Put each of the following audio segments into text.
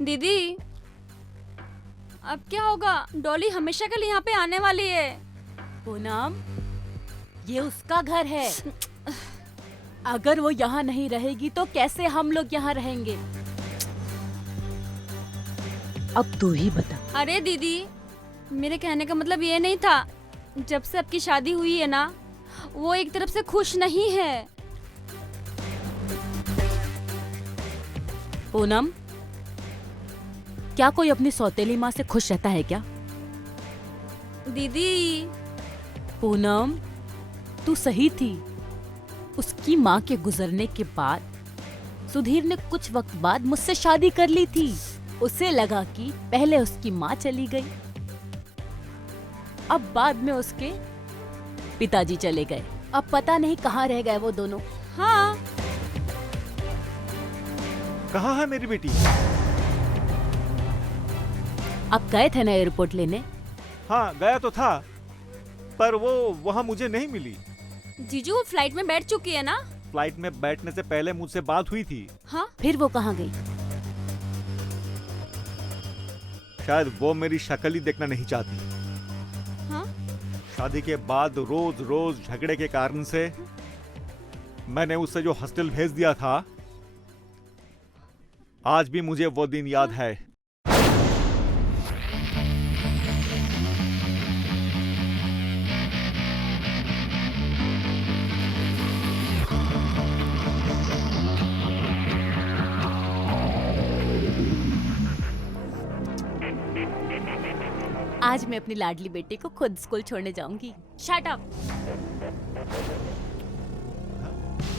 दीदी, अब क्या होगा? डॉली हमेशा के लिए यहाँ पे आने वाली है। पूनम, ये उसका घर है। अगर वो यहाँ नहीं रहेगी तो कैसे हम लोग यहाँ रहेंगे? अब तू ही बता। अरे दीदी, मेरे कहने का मतलब ये नहीं था। जब से आपकी शादी हुई है ना, वो एक तरफ से खुश नहीं है। पूनम, क्या कोई अपनी सौतेली माँ से खुश रहता है क्या? दीदी, पूनम, तू सही थी। उसकी माँ के गुजरने के बाद सुधीर ने कुछ वक्त बाद मुझसे शादी कर ली थी। उसे लगा कि पहले उसकी माँ चली गई, अब बाद में उसके पिताजी चले गए। अब पता नहीं कहाँ रह गए वो दोनों। हाँ, कहाँ है मेरी बेटी? अब गए थे ना एयरपोर्ट लेने। हाँ, गया तो था, पर वो वहाँ मुझे नहीं मिली। जीजू वो फ्लाइट में बैठ चुकी है ना? फ्लाइट में बैठने से पहले मुझसे बात हुई थी। हाँ, फिर वो कहाँ गई? शायद वो मेरी शक्ल ही देखना नहीं चाहती। हाँ, शादी के बाद रोज रोज झगड़े के कारण से मैंने उसे जो हॉस्टल भेज दिया था, आज भी मुझे वो दिन याद है। आज मैं अपनी लाडली बेटी को खुद स्कूल छोड़ने जाऊंगी। Shut up!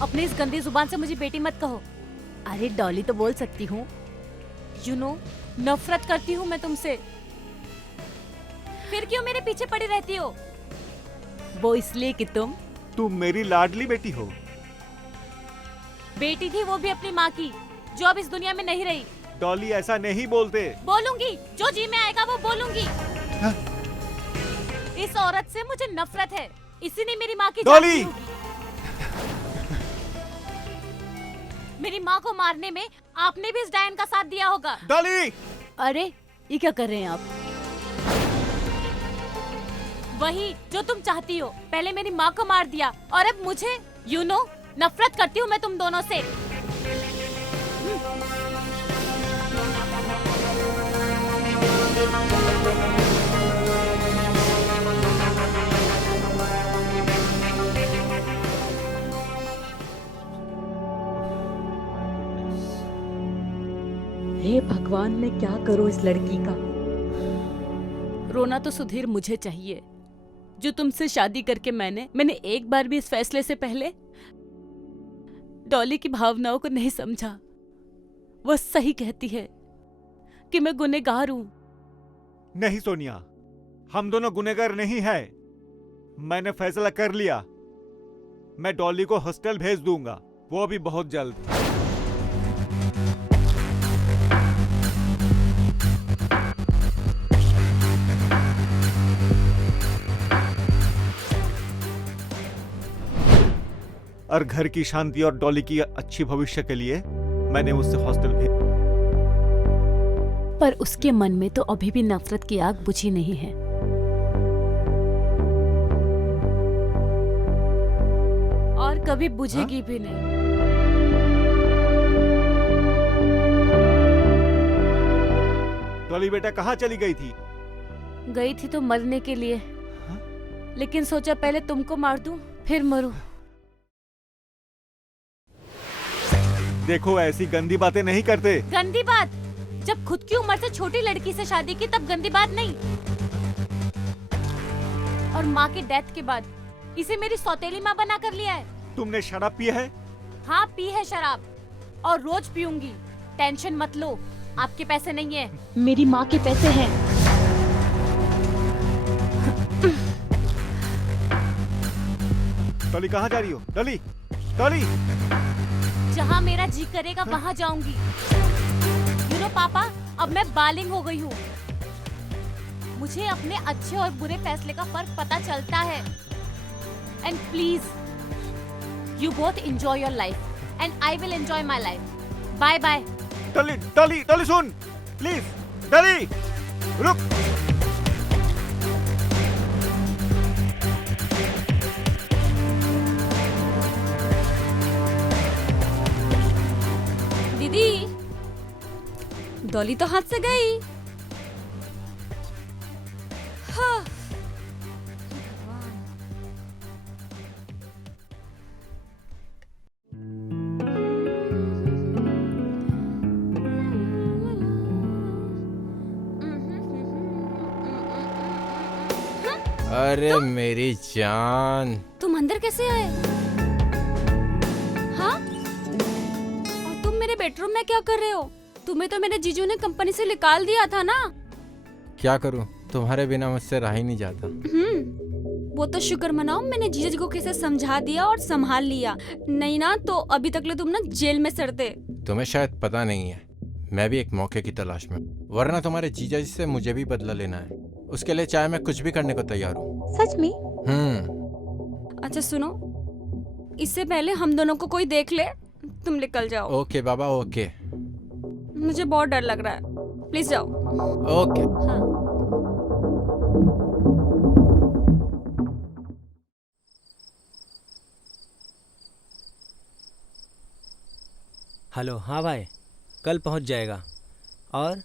अपनी इस गंदी जुबान से मुझे बेटी मत कहो। अरे डॉली तो बोल सकती हूँ। यू नो, नफरत करती हूँ मैं तुमसे। फिर क्यों मेरे पीछे पड़ी रहती हो? वो इसलिए कि तुम मेरी लाडली बेटी हो। बेटी थी, वो भी अपनी माँ की, जो अब इस दुनिया में नहीं रही। डॉली, ऐसा नहीं बोलते। बोलूंगी, जो जी में आएगा वो बोलूंगी। हाँ? इस औरत से मुझे नफरत है। इसी ने मेरी माँ की डॉली! जान ली होगी। मेरी माँ को मारने में आपने भी इस डायन का साथ दिया होगा। डॉली! अरे ये क्या कर रहे हैं आप? वही जो तुम चाहती हो। पहले मेरी माँ को मार दिया और अब मुझे। यू नो, नफरत करती हूँ मैं तुम दोनों से। हे भगवान, मैं क्या करूं इस लड़की का? रोना तो सुधीर मुझे चाहिए, जो तुमसे शादी करके मैंने एक बार भी इस फैसले से पहले डॉली की भावनाओं को नहीं समझा। वो सही कहती है कि मैं गुनहगार हूं। नहीं सोनिया, हम दोनों गुनहगार नहीं हैं। मैंने फैसला कर लिया। मैं डॉली को हॉस्टल भेज दूंगा, वो भी बहुत जल्द। और घर की शांति और डॉली की अच्छी भविष्य के लिए मैंने उससे हॉस्टल भेज। पर उसके मन में तो अभी भी नफरत की आग बुझी नहीं है। और कभी बुझेगी भी नहीं। डॉली बेटा कहाँ चली गई थी? गई थी तो मरने के लिए, लेकिन सोचा पहले तुमको मार दूं फिर मरूं। देखो, ऐसी गंदी बातें नहीं करते। गंदी बात? जब खुद की उम्र से छोटी लड़की से शादी की तब गंदी बात नहीं। और माँ के डेथ के बाद इसे मेरी सौतेली माँ बना कर लिया है। तुमने शराब पी है? हाँ, पी है शराब, और रोज पीऊंगी। टेंशन मत लो, आपके पैसे नहीं है, मेरी माँ के पैसे हैं। डॉली कहाँ जा रही हो? डॉली, डॉली! जहाँ मेरा जी करेगा वहाँ जाऊंगी। यू नो पापा, अब मैं बालिग हो गई हूँ। मुझे अपने अच्छे और बुरे फैसले का फर्क पता चलता है। And please, you both enjoy your life and I will enjoy my life. Bye bye. Dolly, Dolly, Dolly सुन! प्लीज डॉली रुक। दीदी, डॉली तो हाथ से गई। हाँ। अरे मेरी जान, तुम अंदर कैसे आए? हाँ? और तुम मेरे बेडरूम में क्या कर रहे हो? तुम्हें तो मेरे जीजू ने कंपनी से निकाल दिया था ना। क्या करूं, तुम्हारे बिना मुझसे रहा ही नहीं जाता। वो तो शुक्र मनाओ, मैंने जीजा जी को कैसे समझा दिया और संभाल लिया, नहीं ना तो अभी तक ले तुम ना जेल में सड़ते। तुम्हें शायद पता नहीं है, मैं भी एक मौके की तलाश में, वरना तुम्हारे जीजा जी से मुझे भी बदला लेना है। उसके लिए चाहे मैं कुछ भी करने को तैयार हूँ। सच में? अच्छा सुनो, इससे पहले हम दोनों को कोई देख ले, तुम निकल जाओ। ओके बाबा, ओके। मुझे बहुत डर लग रहा है, प्लीज जाओ। ओके। हाँ। हेलो। हाँ भाई, कल पहुंच जाएगा। और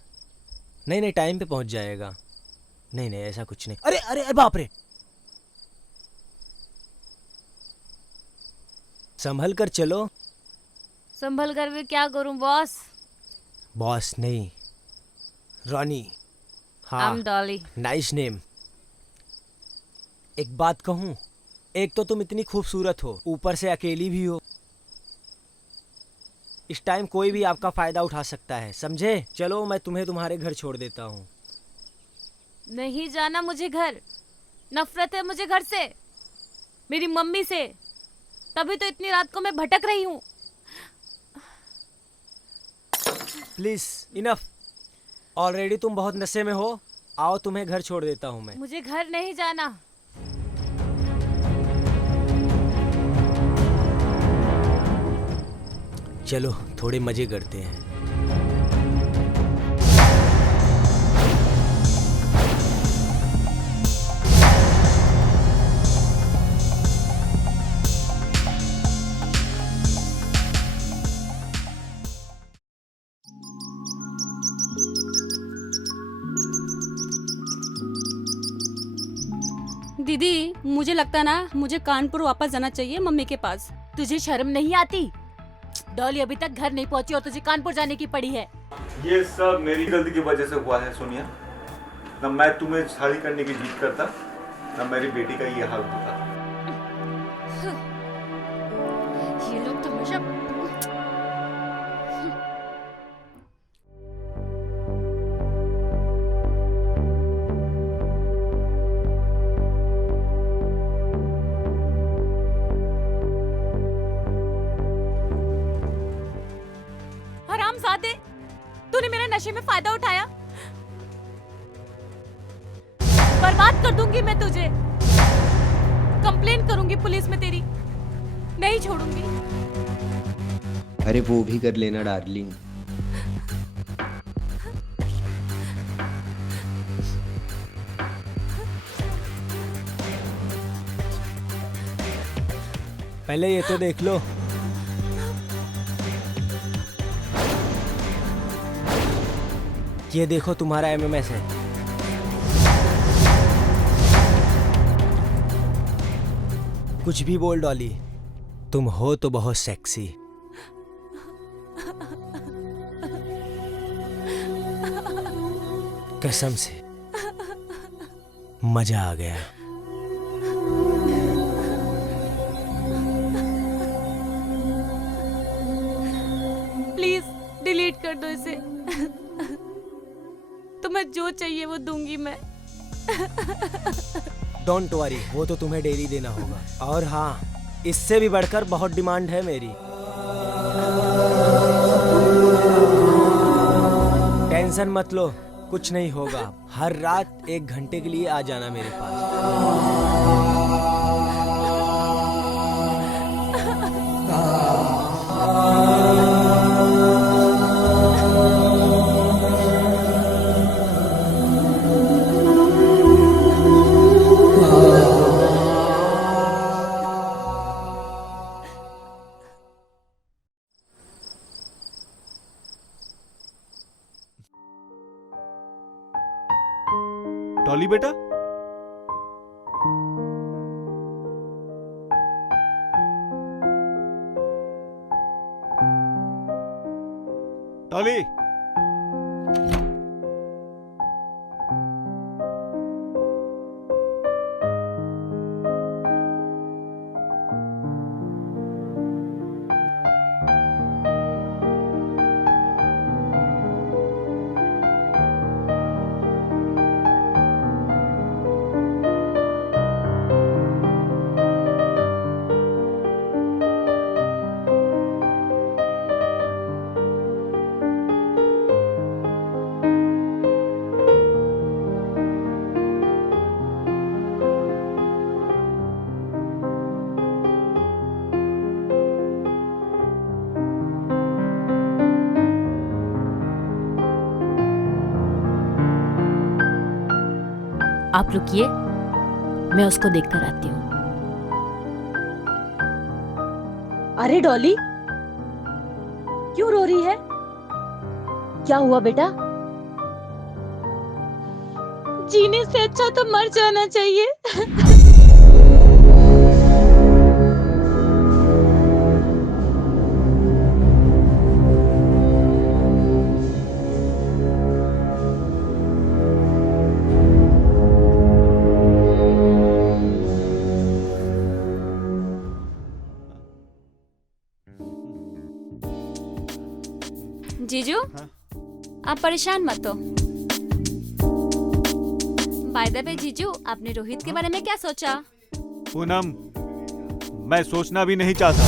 नहीं टाइम पे पहुंच जाएगा। नहीं ऐसा कुछ नहीं। अरे अरे अरे बाप रे, संभल कर चलो। संभल कर भी क्या करूं बॉस? बॉस नहीं, रॉनी। हाँ, I'm डॉली। Nice name. एक बात कहूँ, एक तो तुम इतनी खूबसूरत हो, ऊपर से अकेली भी हो। इस टाइम कोई भी आपका फायदा उठा सकता है, समझे? चलो मैं तुम्हें तुम्हारे घर छोड़ देता हूँ। नहीं जाना मुझे घर, नफरत है मुझे घर से, मेरी मम्मी से। तभी तो इतनी रात को मैं भटक रही हूँ। प्लीज इनफ, ऑलरेडी तुम बहुत नशे में हो। आओ तुम्हें घर छोड़ देता हूँ मैं। मुझे घर नहीं जाना। चलो थोड़े मजे करते हैं। दीदी, मुझे लगता ना मुझे कानपुर वापस जाना चाहिए मम्मी के पास। तुझे शर्म नहीं आती? डॉली अभी तक घर नहीं पहुंची और तुझे कानपुर जाने की पड़ी है। ये सब मेरी गलती की वजह से हुआ है सोनिया। ना मैं तुम्हें शादी करने की जिद करता, ना मेरी बेटी का ये हाल होता। ये लोग तो हमेशा हरामजादे, तूने मेरे नशे में फायदा उठाया। बर्बाद कर दूंगी मैं तुझे। कंप्लेन करूंगी पुलिस में तेरी, नहीं छोड़ूंगी। अरे वो भी कर लेना डार्लिंग। पहले ये तो देख लो। ये देखो तुम्हारा एमएमएस है। कुछ भी बोल डॉली, तुम हो तो बहुत सेक्सी। कसम से मजा आ गया। प्लीज डिलीट कर दो इसे। तुम्हें जो चाहिए वो दूंगी मैं। डोंट वरी, वो तो तुम्हें डेली देना होगा। और हाँ, इससे भी बढ़कर बहुत डिमांड है मेरी। टेंशन मत लो, कुछ नहीं होगा। हर रात 1 घंटे के लिए आ जाना मेरे पास। डॉली बेटा, डॉली। आप रुकिए, मैं उसको देखकर आती हूँ। अरे डॉली, क्यों रो रही है? क्या हुआ बेटा? जीने से अच्छा तो मर जाना चाहिए। जीजू, हाँ? आप परेशान मत हो। बाय द वे जीजू, आपने रोहित के बारे में क्या सोचा? पूनम, मैं सोचना भी नहीं चाहता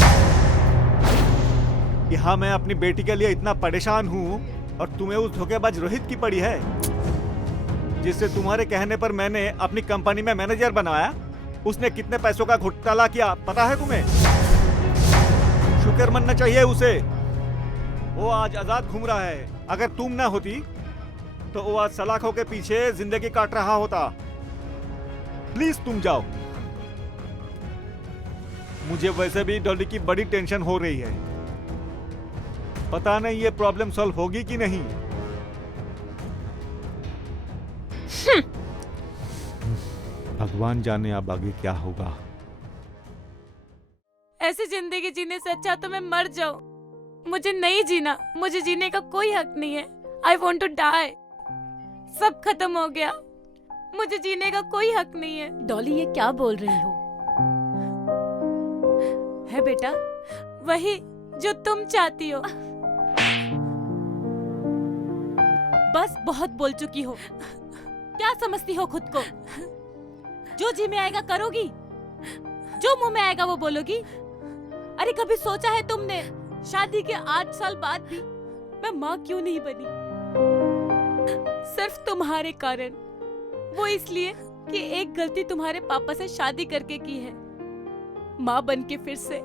कि हाँ, मैं अपनी बेटी के लिए इतना परेशान हूँ और तुम्हें उस धोखेबाज रोहित की पड़ी है, जिससे तुम्हारे कहने पर मैंने अपनी कंपनी में मैनेजर बनाया। उसने कितने पैसों का घोटाला किया पता है तुम्हें? शुक्र मानना चाहिए उसे, वो आज आजाद घूम रहा है। अगर तुम ना होती तो वो आज सलाखों के पीछे जिंदगी काट रहा होता। प्लीज तुम जाओ। मुझे वैसे भी डॉली की बड़ी टेंशन हो रही है। पता नहीं ये प्रॉब्लम सॉल्व होगी कि नहीं। भगवान जाने अब आगे क्या होगा। ऐसी जिंदगी जीने से अच्छा तो मैं मर जाऊं। मुझे नहीं जीना, मुझे जीने का कोई हक नहीं है। I want to die. सब खत्म हो गया, मुझे जीने का कोई हक नहीं है। डॉली, ये क्या बोल रही हो? है बेटा, वही जो तुम चाहती हो। बस बहुत बोल चुकी हो। क्या समझती हो खुद को? जो जी में आएगा करोगी, जो मुंह में आएगा वो बोलोगी। अरे कभी सोचा है तुमने, शादी के 8 साल बाद भी मैं माँ क्यों नहीं बनी? सिर्फ तुम्हारे कारण। वो इसलिए कि एक गलती तुम्हारे पापा से शादी करके की है। माँ बन के फिर से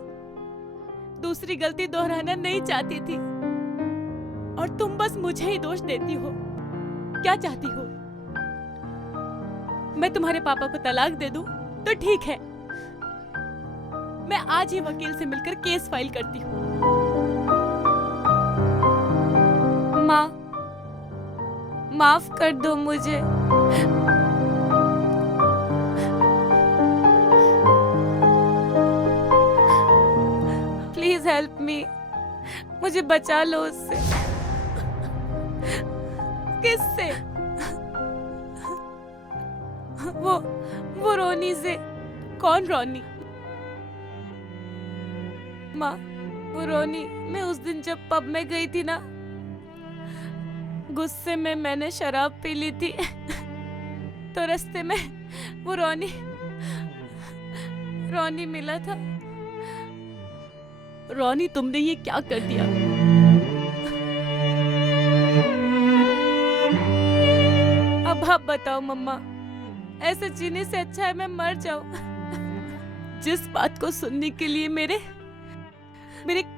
दूसरी गलती दोहराना नहीं चाहती थी, और तुम बस मुझे ही दोष देती हो। क्या चाहती हो? मैं तुम्हारे पापा को तलाक दे दूं तो ठीक है। मैं आज ही वकील से मिलकर केस फाइल करती हूँ। माँ, माफ कर दो मुझे। Please help me. मुझे बचा लो उससे। किससे? वो रोनी से। कौन रोनी? माँ, वो रोनी, मैं उस दिन जब पब में गई थी ना, गुस्से में मैंने शराब पी ली थी। तो रास्ते में वो रोनी मिला था। रोनी, तुमने ये क्या कर दिया? अब आप बताओ मम्मा, ऐसे जीने से अच्छा है मैं मर जाऊं। जिस बात को सुनने के लिए मेरे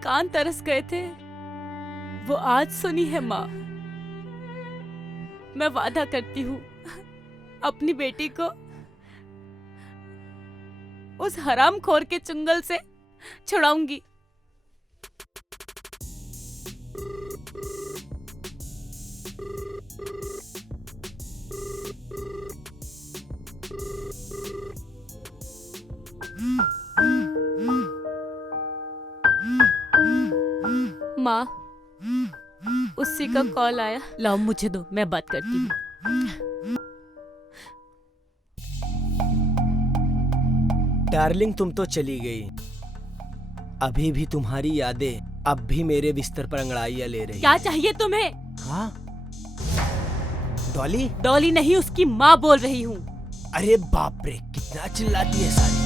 कान तरस गए थे, वो आज सुनी है माँ। मैं वादा करती हूँ अपनी बेटी को उस हरामखोर के चुंगल से छुड़ाऊंगी। माँ, उसी का कॉल आया। लाओ मुझे दो, मैं बात करती हूँ। डार्लिंग, तुम तो चली गई, अभी भी तुम्हारी यादें अब भी मेरे बिस्तर पर अंगड़ाइयां ले रही। क्या चाहिए तुम्हें? हाँ? डॉली? डॉली नहीं, उसकी माँ बोल रही हूँ। अरे बाप रे, कितना चिल्लाती है साली।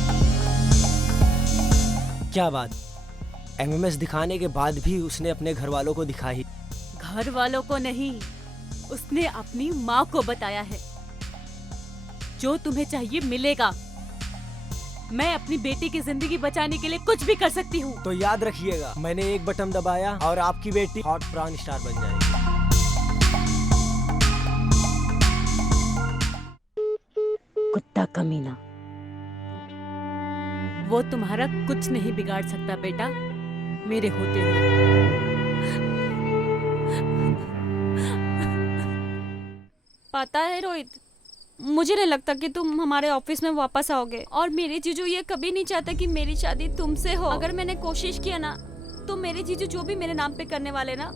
क्या बात, एमएमएस दिखाने के बाद भी उसने अपने घर वालों को दिखाई? घर वालों को नहीं, उसने अपनी माँ को बताया है। जो तुम्हें चाहिए मिलेगा। मैं अपनी बेटी की जिंदगी बचाने के लिए कुछ भी कर सकती हूँ। तो याद रखिएगा, मैंने एक बटन दबाया और आपकी बेटी हॉट प्राण स्टार बन जाएगी। कुत्ता कमीना। वो तुम्हारा कुछ नहीं बिगाड़ सकता बेटा, मेरे होते हुए। पता है रोहित, मुझे नहीं लगता कि तुम हमारे ऑफिस में वापस आओगे। और मेरे जीजू ये कभी नहीं चाहता कि मेरी शादी तुमसे हो। अगर मैंने कोशिश किया ना, तो मेरे जीजू जो भी मेरे नाम पे करने वाले ना,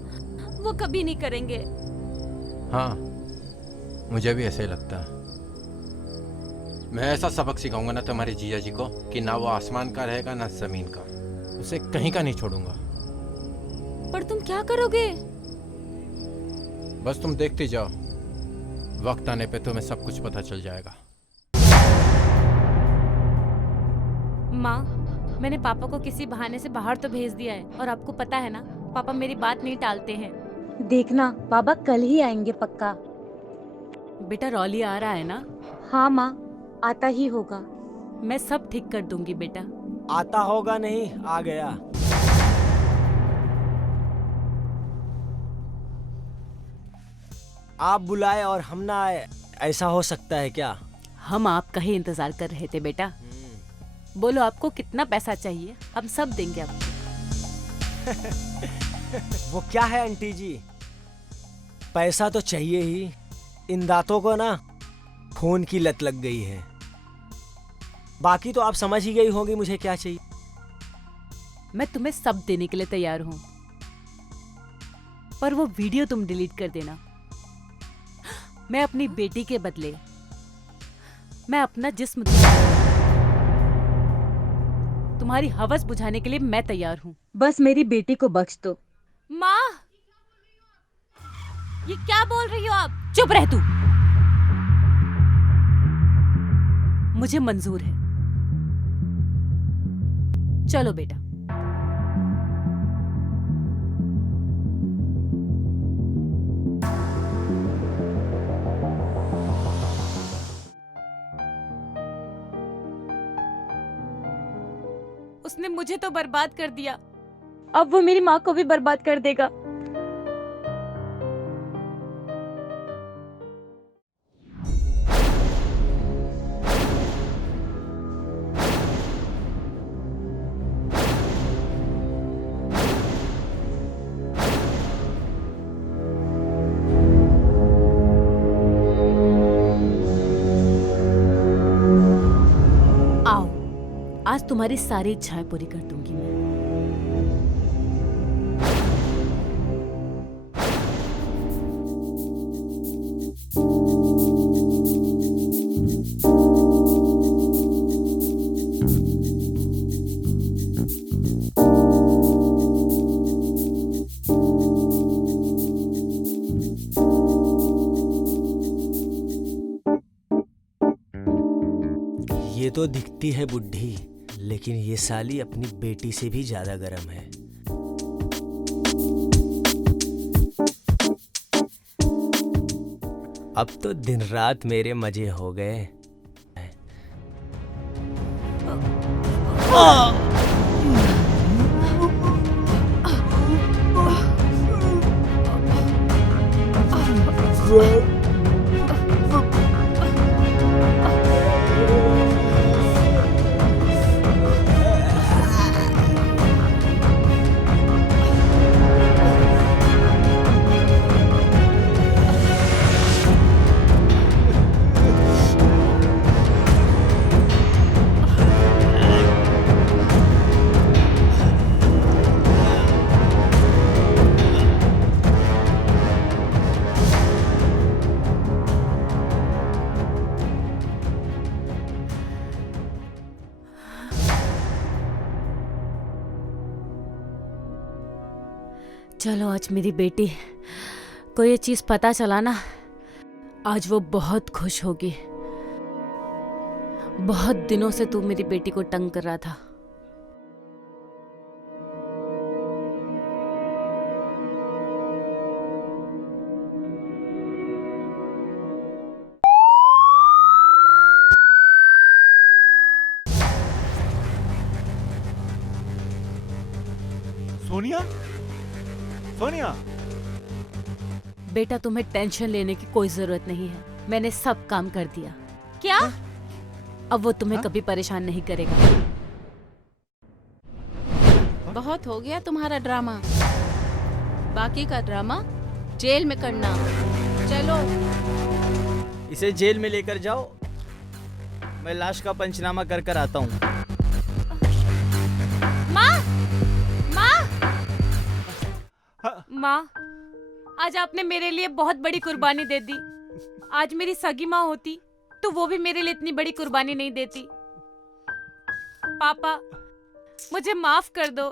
वो कभी नहीं करेंगे। हाँ, मुझे भी ऐसे ही लगता है। मैं ऐसा सबक सिखाऊंगा ना तुम्हारे जीजा जी को कि ना वो आसमान का रहेगा ना जमीन का। उसे कहीं का नहीं छोड़ूंगा। पर तुम क्या करोगे? बस तुम देखती जाओ, वक्त आने पे तुम्हें सब कुछ पता चल जाएगा। माँ, मैंने पापा को किसी बहाने से बाहर तो भेज दिया है, और आपको पता है ना, पापा मेरी बात नहीं टालते हैं। देखना, बाबा कल ही आएंगे पक्का। बेटा, रॉली आ रहा है ना? हाँ माँ, आता ही होगा। मैं सब ठीक कर दूंगी बेटा। आता होगा नहीं, आ गया। आप बुलाए और हम ना आए, ऐसा हो सकता है क्या? हम आपका ही इंतजार कर रहे थे बेटा। बोलो आपको कितना पैसा चाहिए, हम सब देंगे आपको। वो क्या है आंटी जी, पैसा तो चाहिए ही। इन दांतों को ना खून की लत लग गई है। बाकी तो आप समझ ही गई होंगी मुझे क्या चाहिए। मैं तुम्हें सब देने के लिए तैयार हूँ, पर वो वीडियो तुम डिलीट कर देना। मैं अपनी बेटी के बदले मैं अपना जिस्म दूंगा। तुम्हारी हवस बुझाने के लिए मैं तैयार हूँ। बस मेरी बेटी को बख्श दो। माँ, ये क्या बोल रही हो आप? चुप रह तू। मुझे मंजूर है, चलो बेटा। उसने मुझे तो बर्बाद कर दिया, अब वो मेरी माँ को भी बर्बाद कर देगा। आओ, आज तुम्हारी सारी इच्छाएं पूरी कर दूंगी मैं। ये तो दिखती है बुढ़ी, लेकिन ये साली अपनी बेटी से भी ज्यादा गर्म है। अब तो दिन रात मेरे मजे हो गए। चलो आज मेरी बेटी को ये चीज पता चला ना, आज वो बहुत खुश होगी। बहुत दिनों से तू मेरी बेटी को तंग कर रहा था। सोनिया, सोनिया, बेटा तुम्हें टेंशन लेने की कोई जरूरत नहीं है, मैंने सब काम कर दिया। क्या? अब वो तुम्हें कभी परेशान नहीं करेगा। बहुत हो गया तुम्हारा ड्रामा, बाकी का ड्रामा जेल में करना। चलो। इसे जेल में लेकर जाओ, मैं लाश का पंचनामा कर कर आता हूँ। माँ, आज आपने मेरे लिए बहुत बड़ी कुर्बानी दे दी। आज मेरी सगी माँ होती तो वो भी मेरे लिए इतनी बड़ी कुर्बानी नहीं देती। पापा, मुझे माफ कर दो।